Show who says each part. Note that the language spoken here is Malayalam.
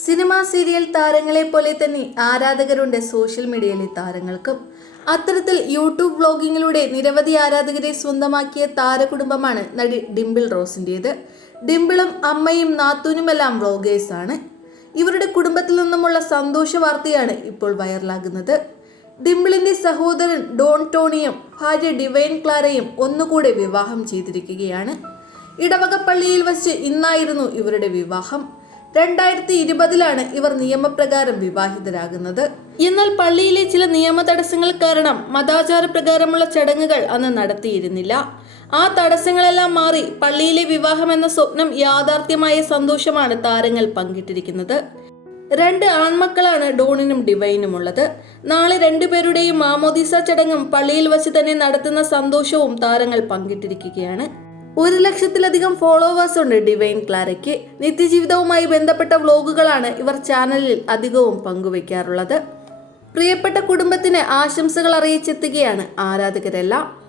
Speaker 1: സിനിമ സീരിയൽ താരങ്ങളെ പോലെ തന്നെ ആരാധകരുണ്ട് സോഷ്യൽ മീഡിയയിലെ താരങ്ങൾക്കും. അത്തരത്തിൽ യൂട്യൂബ് വ്ളോഗിങ്ങിലൂടെ നിരവധി ആരാധകരെ സ്വന്തമാക്കിയ താരകുടുംബമാണ് നടി ഡിംപിൾ റോസിന്റേത് ഡിംപിളും അമ്മയും നാത്തൂനുമെല്ലാം വ്ളോഗേഴ്സാണ്. ഇവരുടെ കുടുംബത്തിൽ നിന്നുമുള്ള സന്തോഷ വാർത്തയാണ് ഇപ്പോൾ വൈറലാകുന്നത്. ഡിംപിളിന്റെ സഹോദരൻ ഡോൺ ടോണിയും ഭാര്യ ഡിവൈൻ ക്ലാരയും ഒന്നുകൂടെ വിവാഹം ചെയ്തിരിക്കുകയാണ്. ഇടവകപ്പള്ളിയിൽ വച്ച് ഇന്നായിരുന്നു ഇവരുടെ വിവാഹം. രണ്ടായിരത്തി ഇരുപതിലാണ് ഇവർ നിയമപ്രകാരം വിവാഹിതരാകുന്നത്. എന്നാൽ പള്ളിയിലെ ചില നിയമ തടസ്സങ്ങൾ കാരണം മതാചാര പ്രകാരമുള്ള ചടങ്ങുകൾ അന്ന് നടത്തിയിരുന്നില്ല. ആ തടസ്സങ്ങളെല്ലാം മാറി പള്ളിയിലെ വിവാഹം എന്ന സ്വപ്നം യാഥാർത്ഥ്യമായ സന്തോഷമാണ് താരങ്ങൾ പങ്കിട്ടിരിക്കുന്നത്. രണ്ട് ആൺമക്കളാണ് ഡോണിനും ഡിവൈനും ഉള്ളത് നാളെ രണ്ടുപേരുടെയും മാമോദീസ ചടങ്ങും പള്ളിയിൽ വച്ച് തന്നെ നടത്തുന്ന സന്തോഷവും താരങ്ങൾ പങ്കിട്ടിരിക്കുകയാണ്. ഒരു ലക്ഷത്തിലധികം ഫോളോവേഴ്സ് ഉണ്ട് ഡിവൈൻ ക്ലാരയ്ക്ക്. നിത്യജീവിതവുമായി ബന്ധപ്പെട്ട വ്ലോഗുകളാണ് ഇവർ ചാനലിൽ അധികവും പങ്കുവയ്ക്കാറുള്ളത് പ്രിയപ്പെട്ട കുടുംബത്തിന് ആശംസകൾ അറിയിച്ചെത്തുകയാണ് ആരാധകരെല്ലാം.